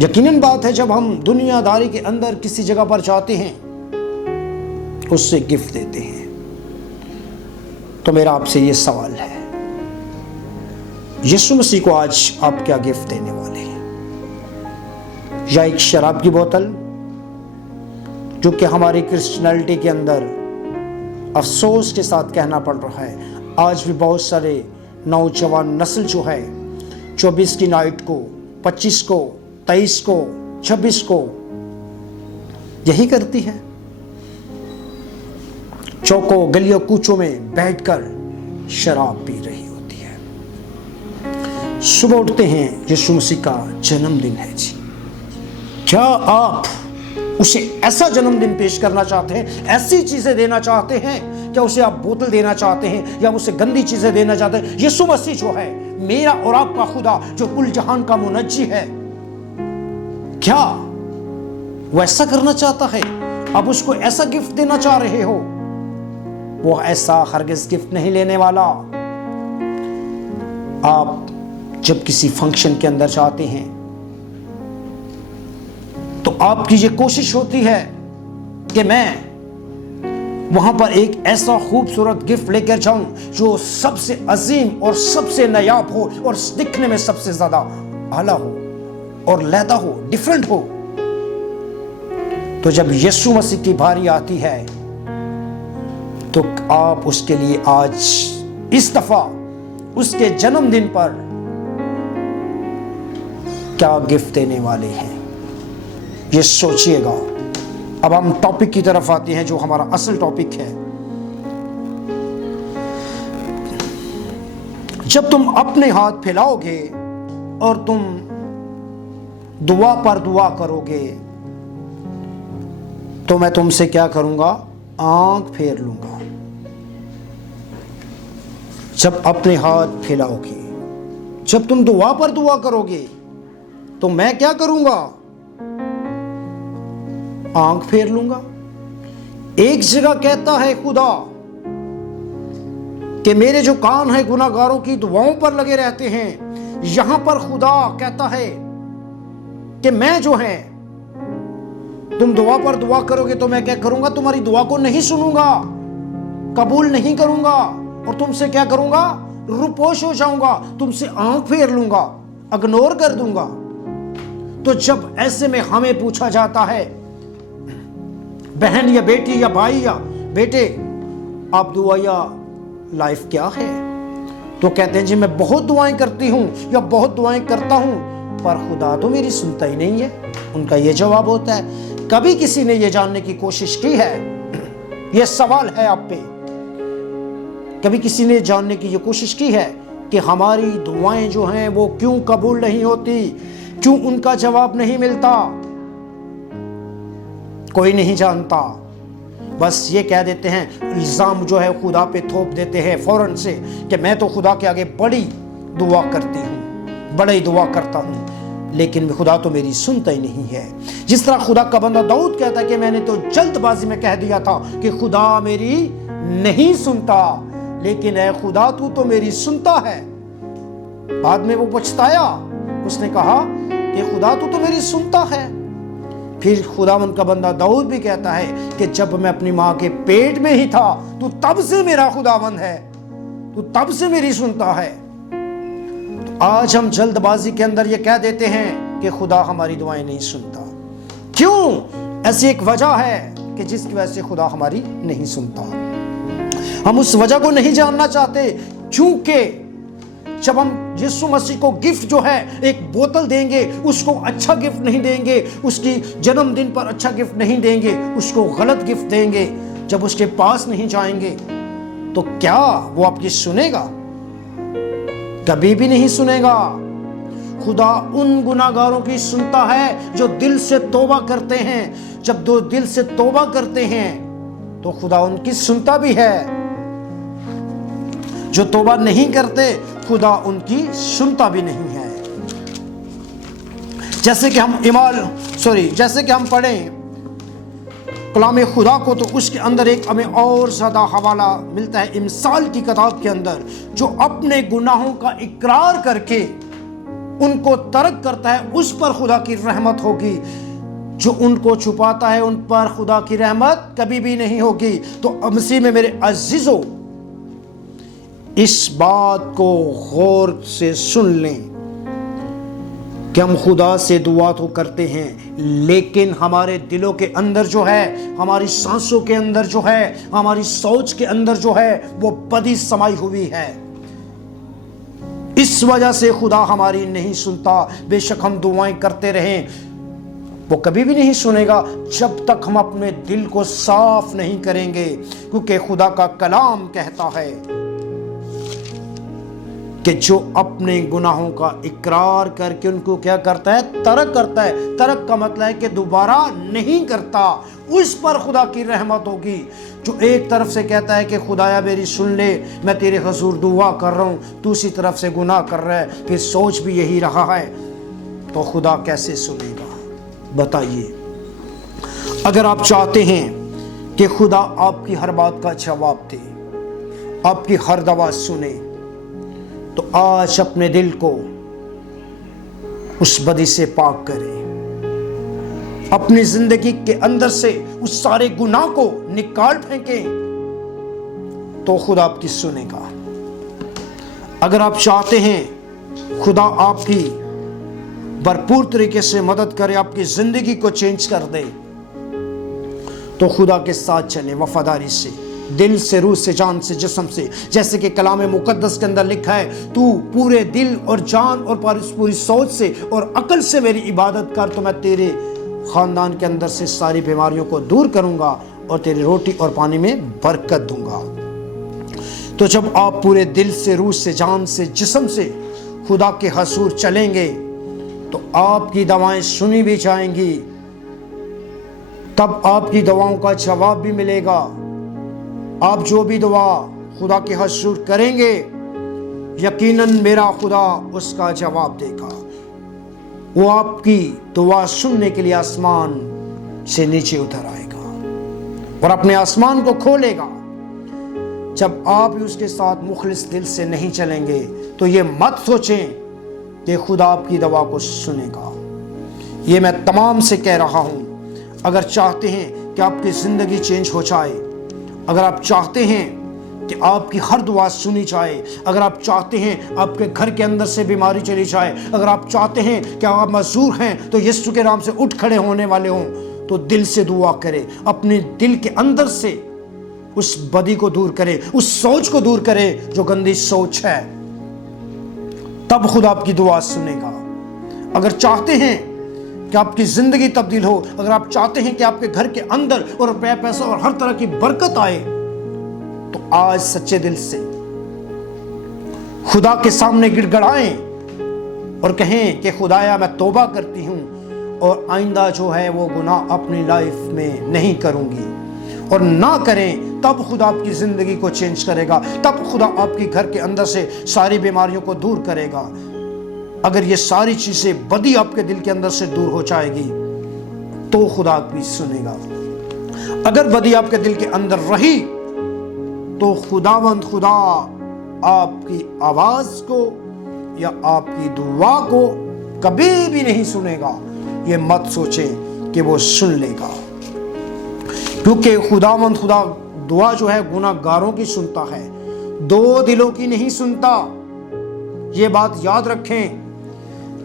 یقیناً بات ہے جب ہم دنیا داری کے اندر کسی جگہ پر جاتے ہیں اس سے گفٹ دیتے ہیں، تو میرا آپ سے یہ سوال ہے، یسوع مسیح کو آج آپ کیا گفٹ دینے والے ہیں؟ یا ایک شراب کی بوتل جو کہ ہماری کرسچنلٹی کے اندر افسوس کے ساتھ کہنا پڑ رہا ہے، آج بھی بہت سارے نوجوان نسل جو ہے 24 کی نائٹ کو، 25 کو، 23 کو، 26 کو یہی کرتی ہے، چوکوں گلیوں کوچوں میں بیٹھ کر شراب پی رہی ہوتی ہے۔ صبح اٹھتے ہیں، یسوع مسیح کا جنم دن ہے جی، کیا آپ اسے ایسا جنم دن پیش کرنا چاہتے ہیں، ایسی چیزیں دینا چاہتے ہیں؟ کیا اسے آپ بوتل دینا چاہتے ہیں یا اسے گندی چیزیں دینا چاہتے ہیں؟ یسوع مسیح جو ہے میرا اور آپ کا خدا، جو کل جہان کا منجی ہے، کیا وہ ایسا کرنا چاہتا ہے؟ آپ اس کو ایسا گفٹ دینا چاہ رہے ہو؟ وہ ایسا ہرگز گفٹ نہیں لینے والا۔ آپ جب کسی فنکشن کے اندر جاتے ہیں تو آپ کی یہ کوشش ہوتی ہے کہ میں وہاں پر ایک ایسا خوبصورت گفٹ لے کر جاؤں جو سب سے عظیم اور سب سے نایاب ہو اور دکھنے میں سب سے زیادہ اعلیٰ ہو اور علیحدہ ہو، ڈیفرنٹ ہو۔ تو جب یسوع مسیح کی باری آتی ہے تو آپ اس کے لیے آج اس دفعہ اس کے جنم دن پر کیا گفٹ دینے والے ہیں، یہ سوچئے گا۔ اب ہم ٹاپک کی طرف آتے ہیں جو ہمارا اصل ٹاپک ہے۔ جب تم اپنے ہاتھ پھیلاؤ گے اور تم دعا پر دعا کرو گے تو میں تم سے کیا کروں گا؟ آنکھ پھیر لوں گا۔ جب اپنے ہاتھ پھیلاؤ گے، جب تم دعا پر دعا کرو گے تو میں کیا کروں گا؟ آنکھ پھیر لوں گا۔ ایک جگہ کہتا ہے خدا کہ میرے جو کان ہیں گناہ گاروں کی دعاؤں پر لگے رہتے ہیں، یہاں پر خدا کہتا ہے کہ میں جو ہے، تم دعا پر دعا کرو گے تو میں کیا کروں گا؟ تمہاری دعا کو نہیں سنوں گا، قبول نہیں کروں گا، اور تم سے کیا کروں گا؟ روپوش ہو جاؤں گا، تم سے آنکھ پھیر لوں گا، اگنور کر دوں گا۔ تو جب ایسے میں ہمیں پوچھا جاتا ہے، بہن یا بیٹی یا بھائی یا بیٹے، آپ دعا یا لائف کیا ہے؟ تو کہتے ہیں جی میں بہت دعائیں کرتی ہوں یا بہت دعائیں کرتا ہوں، پر خدا تو میری سنتا ہی نہیں ہے۔ ان کا یہ جواب ہوتا ہے۔ کبھی کسی نے یہ جاننے کی کوشش کی ہے؟ یہ سوال ہے آپ پہ، کبھی کسی نے جاننے کی یہ کوشش کی ہے کہ ہماری دعائیں جو ہیں وہ کیوں قبول نہیں ہوتی، کیوں ان کا جواب نہیں ملتا؟ کوئی نہیں جانتا۔ بس یہ کہہ دیتے ہیں، الزام جو ہے خدا پہ تھوپ دیتے ہیں فوراً سے کہ میں تو خدا کے آگے بڑی دعا کرتی ہوں، بڑی دعا کرتا ہوں، لیکن خدا تو میری سنتا ہی نہیں ہے۔ جس طرح خدا کا بندہ داؤد کہتا ہے کہ میں نے تو جلد بازی میں کہہ دیا تھا کہ خدا میری نہیں سنتا، لیکن اے خدا تو میری سنتا ہے۔ بعد میں وہ پچھتایا، اس نے کہا کہ خدا تو میری سنتا ہے۔ پھر خداوند کا بندہ داؤد بھی کہتا ہے کہ جب میں اپنی ماں کے پیٹ میں ہی تھا تو تب سے میرا خداوند ہے، تو تب سے میری سنتا ہے۔ تو آج ہم جلد بازی کے اندر یہ کہہ دیتے ہیں کہ خدا ہماری دعائیں نہیں سنتا۔ کیوں؟ ایسی ایک وجہ ہے کہ جس کی وجہ سے خدا ہماری نہیں سنتا۔ ہم اس وجہ کو نہیں جاننا چاہتے، کیونکہ جب ہم یسوع مسیح کو گفٹ جو ہے ایک بوتل دیں گے، اس کو اچھا گفٹ نہیں دیں گے، اس کی جنم دن پر اچھا گفٹ نہیں دیں گے، اس کو غلط گفٹ دیں گے، جب اس کے پاس نہیں جائیں گے تو کیا وہ آپ کی سنے گا؟ کبھی بھی نہیں سنے گا۔ خدا ان گناہ گاروں کی سنتا ہے جو دل سے توبہ کرتے ہیں۔ جب دو دل سے توبہ کرتے ہیں تو خدا ان کی سنتا بھی ہے۔ جو توبہ نہیں کرتے خدا ان کی سنتا بھی نہیں ہے۔ جیسے کہ ہم پڑھیں کلام خدا کو تو اس کے اندر ایک ہمیں اور زیادہ حوالہ ملتا ہے امثال کی کتاب کے اندر، جو اپنے گناہوں کا اقرار کر کے ان کو ترک کرتا ہے اس پر خدا کی رحمت ہوگی، جو ان کو چھپاتا ہے ان پر خدا کی رحمت کبھی بھی نہیں ہوگی۔ تو مسیح میں میرے عزیزو، اس بات کو غور سے سن لیں کہ ہم خدا سے دعا تو کرتے ہیں، لیکن ہمارے دلوں کے اندر جو ہے، ہماری سانسوں کے اندر جو ہے، ہماری سوچ کے اندر جو ہے، وہ بدی سمائی ہوئی ہے۔ اس وجہ سے خدا ہماری نہیں سنتا۔ بے شک ہم دعائیں کرتے رہیں، وہ کبھی بھی نہیں سنے گا جب تک ہم اپنے دل کو صاف نہیں کریں گے، کیونکہ خدا کا کلام کہتا ہے کہ جو اپنے گناہوں کا اقرار کر کے ان کو کیا کرتا ہے؟ ترک کرتا ہے۔ ترک کا مطلب ہے کہ دوبارہ نہیں کرتا، اس پر خدا کی رحمت ہوگی۔ جو ایک طرف سے کہتا ہے کہ خدایا میری سن لے، میں تیرے حضور دعا کر رہا ہوں، دوسری طرف سے گناہ کر رہا ہے، پھر سوچ بھی یہی رہا ہے، تو خدا کیسے سنے گا؟ بتائیے۔ اگر آپ چاہتے ہیں کہ خدا آپ کی ہر بات کا جواب دے، آپ کی ہر دعا سنے، تو آج اپنے دل کو اس بدی سے پاک کریں، اپنی زندگی کے اندر سے اس سارے گناہ کو نکال پھینکیں، تو خدا آپ کی سنے گا۔ اگر آپ چاہتے ہیں خدا آپ کی بھرپور طریقے سے مدد کرے، آپ کی زندگی کو چینج کر دے، تو خدا کے ساتھ چلیں وفاداری سے، دل سے، روح سے، جان سے، جسم سے، جیسے کہ کلام مقدس کے اندر لکھا ہے، تو پورے دل اور جان اور پوری سوچ سے اور عقل سے میری عبادت کر، تو میں تیرے خاندان کے اندر سے ساری بیماریوں کو دور کروں گا اور تیری روٹی اور پانی میں برکت دوں گا۔ تو جب آپ پورے دل سے، روح سے، جان سے، جسم سے خدا کے حضور چلیں گے، تو آپ کی دعائیں سنی بھی جائیں گی، تب آپ کی دعاؤں کا جواب بھی ملے گا۔ آپ جو بھی دعا خدا کے حضور کریں گے، یقیناً میرا خدا اس کا جواب دے گا۔ وہ آپ کی دعا سننے کے لیے آسمان سے نیچے اتر آئے گا اور اپنے آسمان کو کھولے گا۔ جب آپ اس کے ساتھ مخلص دل سے نہیں چلیں گے، تو یہ مت سوچیں کہ خدا آپ کی دعا کو سنے گا۔ یہ میں تمام سے کہہ رہا ہوں، اگر چاہتے ہیں کہ آپ کی زندگی چینج ہو جائے، اگر آپ چاہتے ہیں کہ آپ کی ہر دعا سنی جائے، اگر آپ چاہتے ہیں آپ کے گھر کے اندر سے بیماری چلی جائے، اگر آپ چاہتے ہیں کہ آپ معذور ہیں تو یسوع کے نام سے اٹھ کھڑے ہونے والے ہوں، تو دل سے دعا کرے، اپنے دل کے اندر سے اس بدی کو دور کرے، اس سوچ کو دور کرے جو گندی سوچ ہے، تب خدا آپ کی دعا سنے گا۔ اگر چاہتے ہیں کہ آپ کی زندگی تبدیل ہو، اگر آپ چاہتے ہیں کہ آپ کے گھر کے اندر اور روپیہ پیسہ اور ہر طرح کی برکت آئے، تو آج سچے دل سے خدا کے سامنے گڑ گڑائیں اور کہیں کہ خدایا میں توبہ کرتی ہوں اور آئندہ جو ہے وہ گناہ اپنی لائف میں نہیں کروں گی، اور نہ کریں، تب خدا آپ کی زندگی کو چینج کرے گا، تب خدا آپ کی گھر کے اندر سے ساری بیماریوں کو دور کرے گا۔ اگر یہ ساری چیزیں بدی آپ کے دل کے اندر سے دور ہو جائے گی، تو خدا آپ کی سنے گا۔ اگر بدی آپ کے دل کے اندر رہی، تو خداوند خدا آپ کی آواز کو یا آپ کی دعا کو کبھی بھی نہیں سنے گا۔ یہ مت سوچیں کہ وہ سن لے گا، کیونکہ خداوند خدا دعا جو ہے گناہ گاروں کی سنتا ہے، دو دلوں کی نہیں سنتا۔ یہ بات یاد رکھیں۔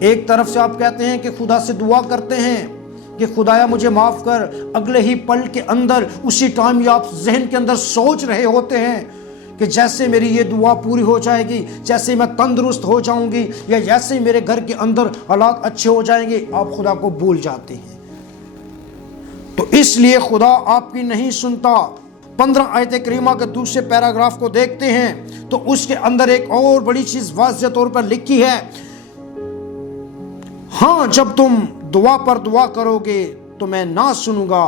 ایک طرف سے آپ کہتے ہیں کہ خدا سے دعا کرتے ہیں کہ خدایا مجھے معاف کر، اگلے ہی پل کے اندر اسی ٹائم یا آپ ذہن کے اندر سوچ رہے ہوتے ہیں کہ جیسے میری یہ دعا پوری ہو جائے گی، جیسے میں تندرست ہو جاؤں گی، یا جیسے میرے گھر کے اندر حالات اچھے ہو جائیں گے، آپ خدا کو بھول جاتے ہیں۔ تو اس لیے خدا آپ کی نہیں سنتا۔ 15 آیت کریمہ کے دوسرے پیراگراف کو دیکھتے ہیں تو اس کے اندر ایک اور بڑی چیز واضح طور پر لکھی ہے، ہاں جب تم دعا پر دعا کرو گے تو میں نہ سنوں گا،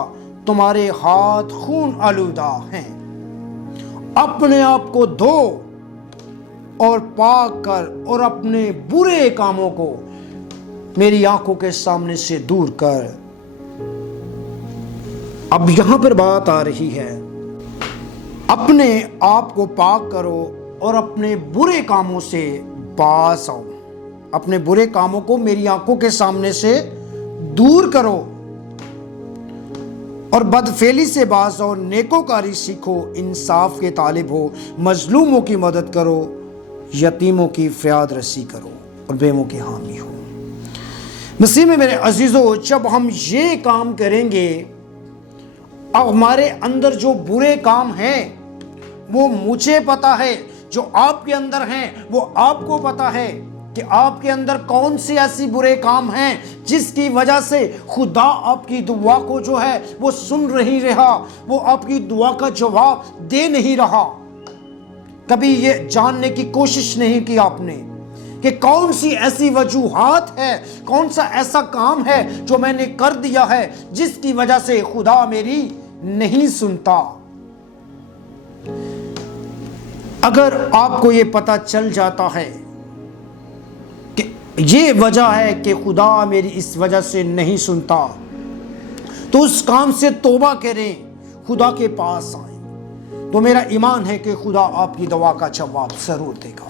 تمہارے ہاتھ خون آلودہ ہیں، اپنے آپ کو دھو اور پاک کر اور اپنے برے کاموں کو میری آنکھوں کے سامنے سے دور کر۔ اب یہاں پر بات آ رہی ہے، اپنے آپ کو پاک کرو اور اپنے برے کاموں سے باز آؤ۔ اپنے برے کاموں کو میری آنکھوں کے سامنے سے دور کرو اور بدفعلی سے باز اور نیکوکاری سیکھو، انصاف کے طالب ہو، مظلوموں کی مدد کرو، یتیموں کی فریاد رسی کرو اور بیووں کے حامی ہو۔ مسیح میں میرے عزیزو، جب ہم یہ کام کریں گے، اب ہمارے اندر جو برے کام ہیں وہ مجھے پتا ہے، جو آپ کے اندر ہیں وہ آپ کو پتا ہے کہ آپ کے اندر کون سے ایسی برے کام ہیں جس کی وجہ سے خدا آپ کی دعا کو جو ہے وہ سن نہیں رہا، وہ آپ کی دعا کا جواب دے نہیں رہا۔ کبھی یہ جاننے کی کوشش نہیں کی آپ نے کہ کون سی ایسی وجوہات ہے، کون سا ایسا کام ہے جو میں نے کر دیا ہے جس کی وجہ سے خدا میری نہیں سنتا۔ اگر آپ کو یہ پتہ چل جاتا ہے کہ یہ وجہ ہے کہ خدا میری اس وجہ سے نہیں سنتا، تو اس کام سے توبہ کریں، خدا کے پاس آئیں، تو میرا ایمان ہے کہ خدا آپ کی دعا کا جواب ضرور دے گا۔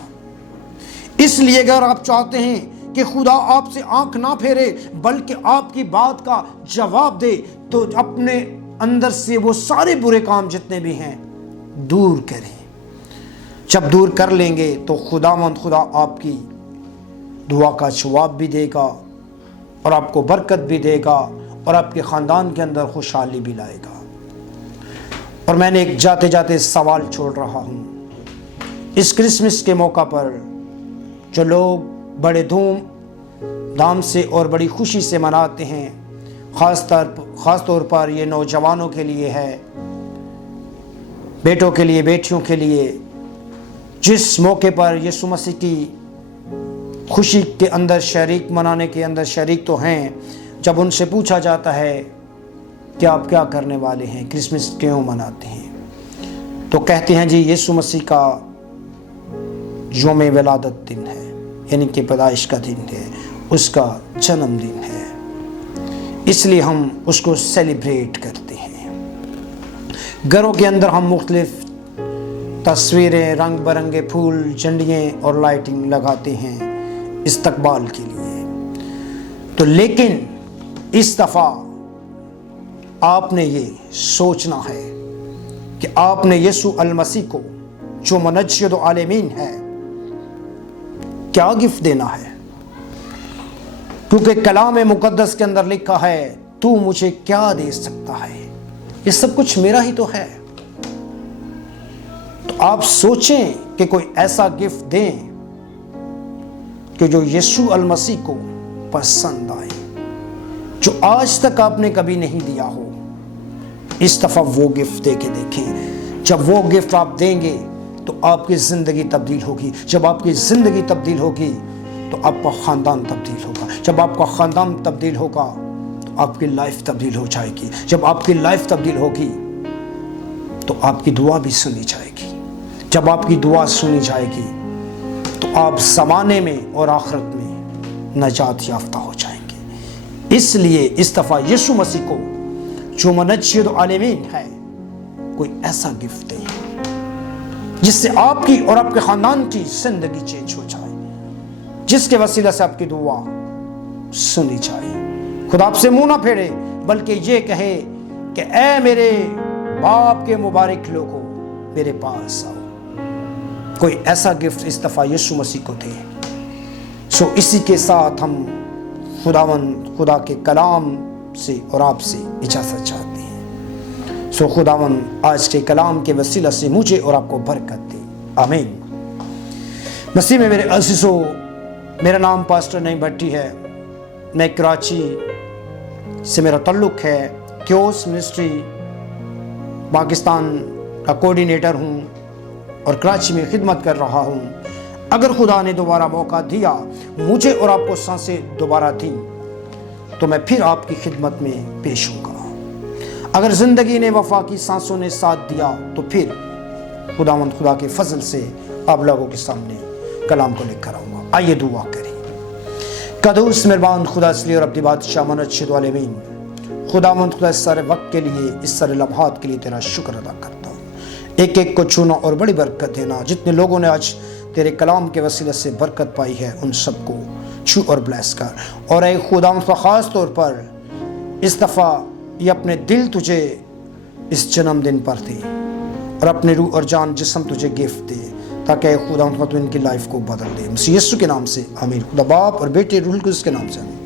اس لیے اگر آپ چاہتے ہیں کہ خدا آپ سے آنکھ نہ پھیرے بلکہ آپ کی بات کا جواب دے، تو اپنے اندر سے وہ سارے برے کام جتنے بھی ہیں دور کریں۔ جب دور کر لیں گے تو خدا آپ کی دعا کا جواب بھی دے گا اور آپ کو برکت بھی دے گا اور آپ کے خاندان کے اندر خوشحالی بھی لائے گا۔ اور میں نے ایک جاتے جاتے سوال چھوڑ رہا ہوں، اس کرسمس کے موقع پر جو لوگ بڑے دھوم دھام سے اور بڑی خوشی سے مناتے ہیں، خاص طور پر یہ نوجوانوں کے لیے ہے، بیٹوں کے لیے، بیٹیوں کے لیے، جس موقع پر یسوع مسیح کی خوشی کے اندر شریک، منانے کے اندر شریک تو ہیں، جب ان سے پوچھا جاتا ہے کہ آپ کیا کرنے والے ہیں، کرسمس کیوں مناتے ہیں، تو کہتے ہیں جی یسوع مسیح کا یوم ولادت دن ہے، یعنی کہ پیدائش کا دن ہے، اس کا جنم دن ہے، اس لیے ہم اس کو سیلیبریٹ کرتے ہیں۔ گھروں کے اندر ہم مختلف تصویریں، رنگ برنگے پھول، جھنڈیاں اور لائٹنگ لگاتے ہیں استقبال کے لیے، تو لیکن اس دفعہ آپ نے یہ سوچنا ہے کہ آپ نے یسوع المسیح کو جو منجد العالمین ہے کیا گفٹ دینا ہے، کیونکہ کلام مقدس کے اندر لکھا ہے تو مجھے کیا دے سکتا ہے، یہ سب کچھ میرا ہی تو ہے۔ تو آپ سوچیں کہ کوئی ایسا گفٹ دیں کہ جو یسوع المسیح کو پسند آئے، جو آج تک آپ نے کبھی نہیں دیا ہو، اس دفعہ وہ گفٹ دے کے دیکھیں۔ جب وہ گفٹ آپ دیں گے تو آپ کی زندگی تبدیل ہوگی، جب آپ کی زندگی تبدیل ہوگی تو آپ کا خاندان تبدیل ہوگا، جب آپ کا خاندان تبدیل ہوگا تو آپ کی لائف تبدیل ہو جائے گی، جب آپ کی لائف تبدیل ہوگی تو آپ کی دعا بھی سنی جائے گی، جب آپ کی دعا سنی جائے گی تو آپ زمانے میں اور آخرت میں نجات یافتہ ہو جائیں گے۔ اس لیے اس دفعہ یسوع مسیح کو جو منجد العالمین ہے کوئی ایسا گفٹ دیں جس سے آپ کی اور آپ کے خاندان کی زندگی چینج ہو جائے، جس کے وسیلہ سے آپ کی دعا سنی جائے۔ خدا آپ سے منہ نہ پھیرے بلکہ یہ کہے کہ اے میرے باپ کے مبارک لوگوں میرے پاس آؤ۔ کوئی ایسا گفٹ اس دفعہ یسوع مسیح کو دے۔ سو اسی کے ساتھ ہم خدا کے کلام سے اور آپ سے اجازت چاہتے ہیں۔ سو خداوند آج کے کلام کے وسیلہ سے مجھے اور آپ کو برکت دے، آمین۔ مسیح میں میرے عزیزو، میرا نام پاسٹر نعیم بھٹی ہے، میں کراچی سے میرا تعلق ہے، کیوس منسٹری پاکستان کا کوارڈینیٹر ہوں اور کراچی میں خدمت کر رہا ہوں۔ اگر خدا نے دوبارہ موقع دیا، مجھے اور آپ کو سانسیں دوبارہ دیں، تو میں پھر آپ کی خدمت میں پیش ہوں گا۔ اگر زندگی نے وفا کی سانسوں نے ساتھ دیا تو پھر خدا کے فضل سے آپ لوگوں کے سامنے کلام کو لے کر آؤں گا۔ آئیے دعا کریں۔ قدوس مہربان خدا اصلی اور ابدی بادشاہ منجد العالمین، خدا اس سارے وقت کے لیے، اس سارے لمحات کے لیے تیرا شکر ادا کرتا ہوں۔ ایک ایک کو چھونا اور بڑی برکت دینا۔ جتنے لوگوں نے آج تیرے کلام کے وسیلے سے برکت پائی ہے ان سب کو چھو اور بلیس کر. اور اے خدا خاص طور پر اس دفعہ یہ اپنے دل تجھے اس جنم دن پر دے اور اپنے روح اور جان جسم تجھے گفٹ دے تاکہ اے خدا تو ان کی لائف کو بدل دے. مسیح یسوع کے نام سے آمین. خدا باپ اور بیٹے روح القدس کے نام سے آمین.